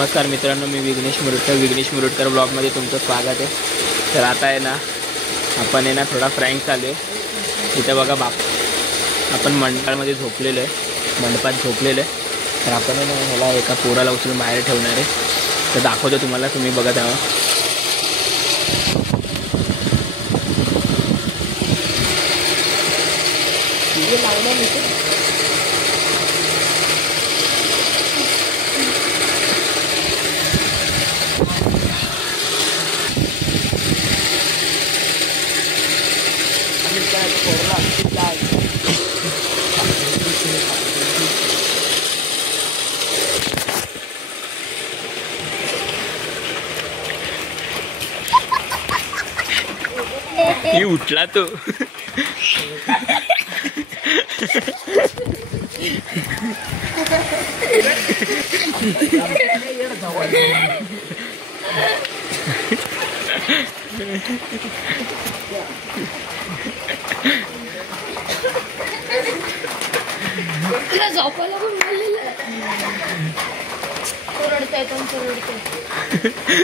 नमस्कार मित्रांनो, मी विघ्नेश मुरुडकर ब्लॉगमध्ये तुमचं स्वागत आहे। तर आता आहे ना, आपण आहे ना थोडा फ्रँक चालू आहे। इथे बघा आपण मंडळामध्ये झोपलेलो आहे, मंडपात झोपलेलो आहे। तर आपण आहे ना ह्याला एका पोराला उचलून बाहेर ठेवणार आहे। तर दाखवतो तुम्हाला, तुम्ही बघत आहात। ये उठला तो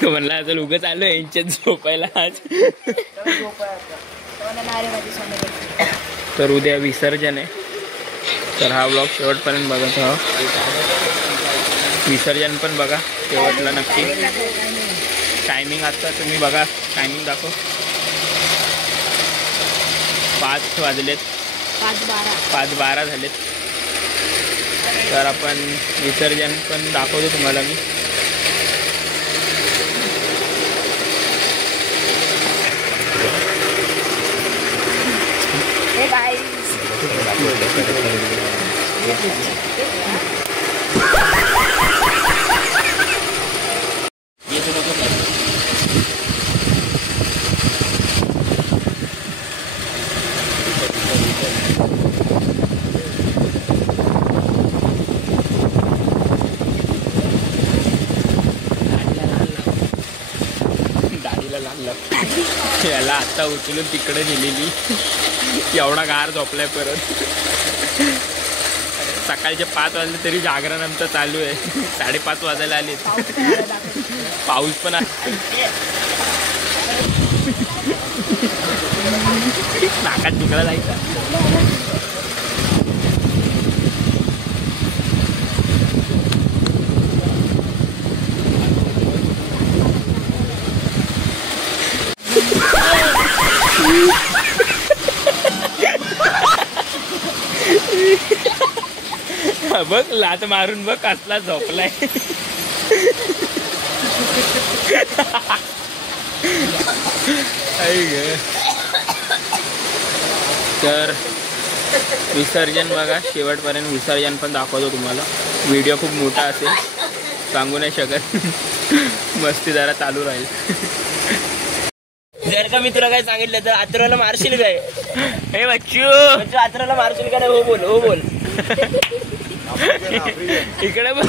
तो म्हणला असं उगच आलो यांच्यात झोपायला आज। तर उद्या विसर्जन आहे, तर हा ब्लॉग शेवटपर्यंत बघत राहा। विसर्जन पण बघा शेवटला नक्की। टायमिंग आता तुम्ही बघा, टायमिंग दाखव। 5 वाजलेत, 5:12 झालेत। तर आपण विसर्जन पण दाखवतो तुम्हाला मी। याला आता उचलून तिकडे नेलेली, एवढा गार झोपलाय परत। सकाळचे 5 वाजले तरी जागरण आमचं चालू आहे। 5:30 वाजायला आले, पाऊस पण नाकात टिकला जायचा। बघ लात मारून बघ कसला झोपलाय। तर विसर्जन बघा शेवटपर्यंत, विसर्जन पण दाखवतो तुम्हाला। व्हिडिओ खूप मोठा असेल, सांगू नाही शकत। मस्ती जरा चालू राहील। जर का मी तुला काय सांगितलं तर आत्र्याला मारशील काय? हे बच्चू, आत्र्याला मारशील का नाही? हो बोल, हो बोल। इकडे बघ,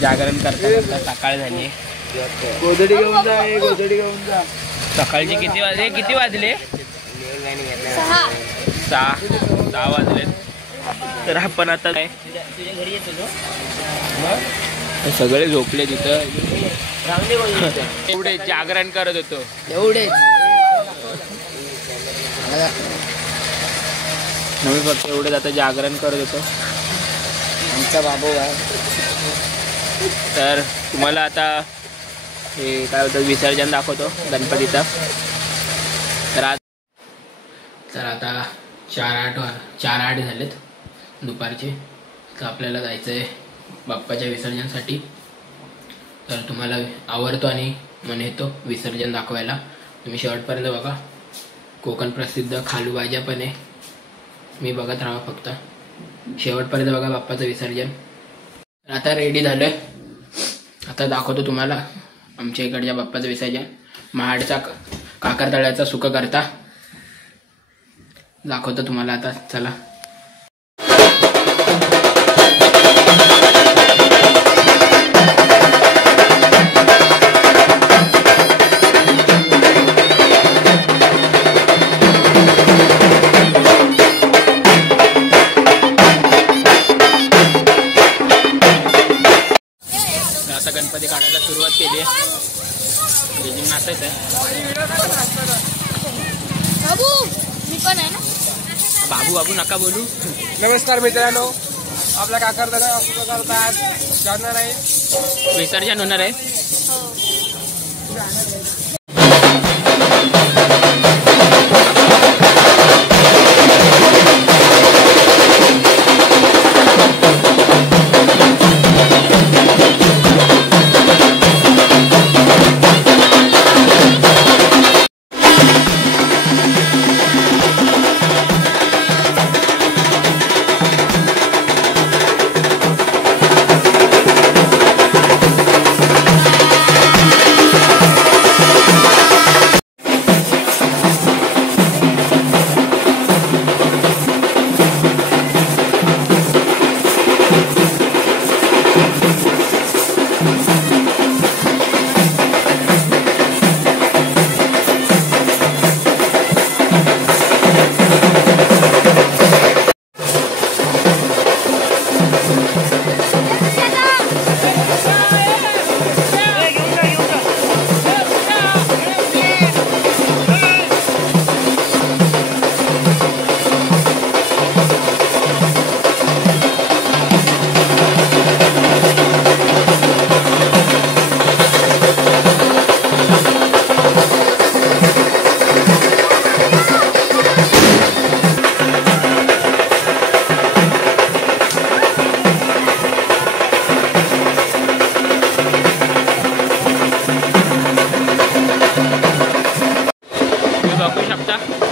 जागरण करता सकाळ झाली। गोधडी घेऊन जा, गोधडी घेऊन जा। सकाळचे किती वाजले? 6 वाजलेत। तर आपण आता काय सगळे झोपले तिथं, एवढे जागरण करत होतो, एवढे नवी फक्त एवढेच आता जागरण करत होतो आमचा बाबू आहे। तर तुम्हाला आता हे काय होतं विसर्जन दाखवतो गणपतीचं। तर आता 4:08 झालेत दुपारचे। तर आपल्याला जायचं आहे बाप्पाच्या विसर्जनासाठी। तर तुम्हाला आवडतो आणि मन येतो विसर्जन दाखवायला, तुम्ही शेवटपर्यंत बघा। कोकण प्रसिद्ध खालू भाज्या पण आहे, मी बघत राहा फक्त शेवटपर्यंत बघा बाप्पाचं विसर्जन। आता रेडी झालोय, आता दाखवतो तुम्हाला आमच्या इकडच्या बाप्पाचं विसर्जन। महाडचा काकर तळ्याचा सुका करता दाखवतो तुम्हाला आता, चला। पण आहे ना. बाबू बाबू नका बोलू. नमस्कार मित्रांनो, आपल्या काकर दादा करतात जाणार आहे, विसर्जन होणार आहे.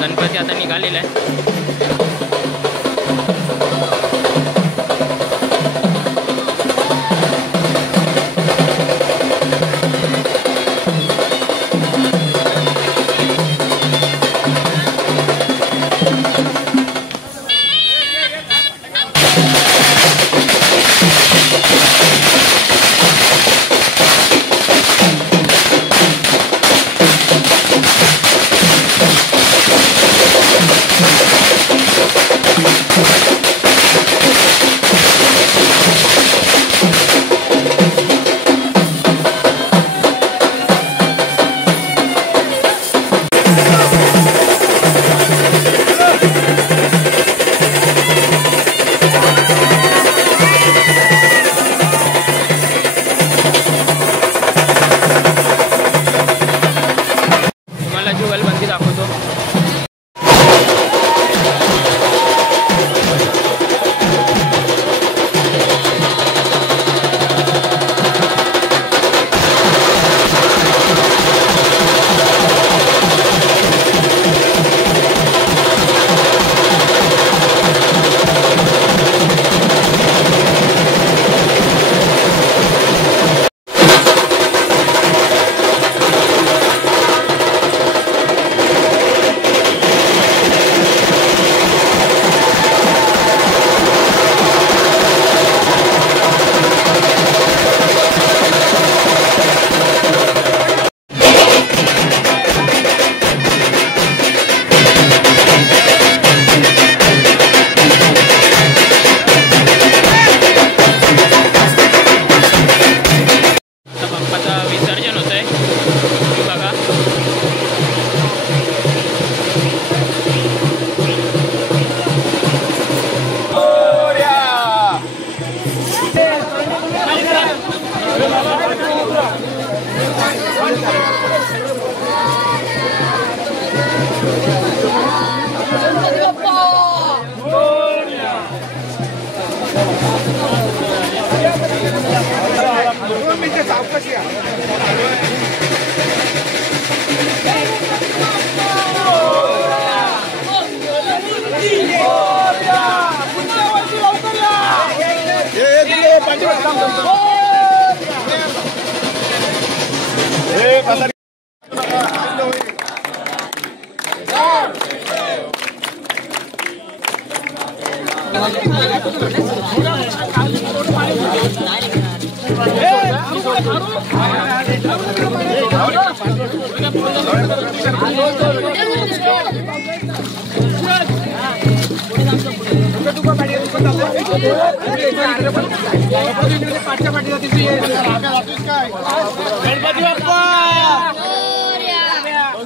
गणपती आता निघालेला आहे.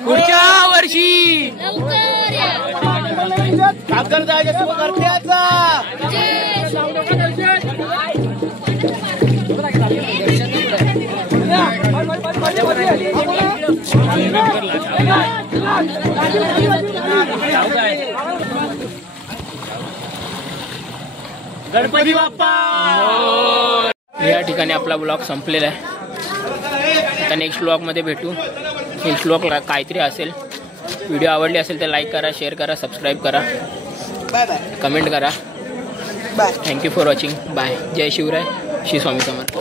पुढच्या वर्षी साखर जायच्या शुभ करत्याचा गणपती बाप्पा. या ठिकाणी आपला ब्लॉग संपलेला आहे. आता नेक्स्ट ब्लॉगमध्ये भेटू. नेक्स्ट ब्लॉग काहीतरी असेल. व्हिडिओ आवडली असेल तर लाईक करा, शेअर करा, सबस्क्राईब करा, बाय बाय कमेंट करा. Bye. Thank you for watching. Bye. जय शिवराय, श्री स्वामी समर्थ.